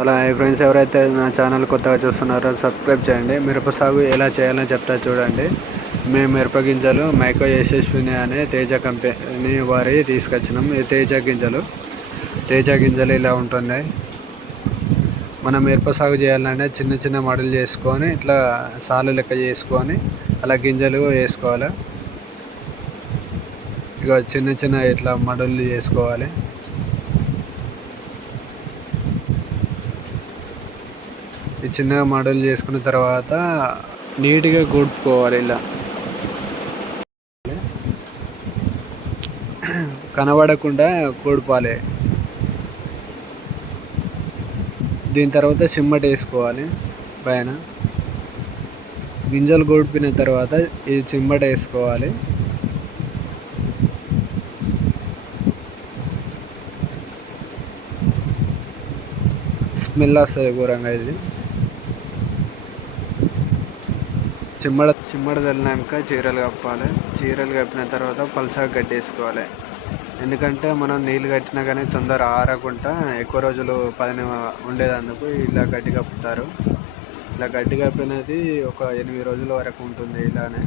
అలా ఫ్రెండ్స్ ఎవరైతే నా ఛానల్ కొత్తగా చూస్తున్నారో సబ్స్క్రైబ్ చేయండి. మిరప సాగు ఎలా చేయాలని చెప్తా చూడండి. మేము మిరప గింజలు మైకో యశస్విని అనే తేజ కంపెనీ వారి తీసుకొచ్చినాం. ఈ తేజ గింజలు తేజ గింజలు ఇలా ఉంటున్నాయి. మనం మిరప సాగు చేయాలంటే చిన్న చిన్న మడులు చేసుకొని ఇట్లా సాలు లెక్క చేసుకొని అలా గింజలు వేసుకోవాలి. ఇక చిన్న చిన్న ఇట్లా మడులు చేసుకోవాలి. చిన్నగా మోడల్ చేసుకున్న తర్వాత నీట్గా కూడుకోవాలి ఇలా. కనబడకుండా కూడుకోవాలి దీని తర్వాత సిమ్మట వేసుకోవాలి పైన. గింజలు కూడిపిన తర్వాత ఇది చిమ్మట వేసుకోవాలి. స్మెల్ వస్తుంది ఘోరంగా ఇది. చిమ్మడ చిమ్మడ చల్లినాక చీరలు కప్పాలి. చీరలు కప్పిన తర్వాత పల్సగా గడ్డి వేసుకోవాలి ఎందుకంటే మనం నీళ్ళు కట్టినా కానీ తొందర ఆరకుండా ఎక్కువ రోజులు పైన ఉండేదందుకు ఇలా గడ్డి కప్పుతారు. ఇలా గడ్డి కప్పినది ఒక ఎనిమిది రోజుల వరకు ఉంటుంది ఇలానే.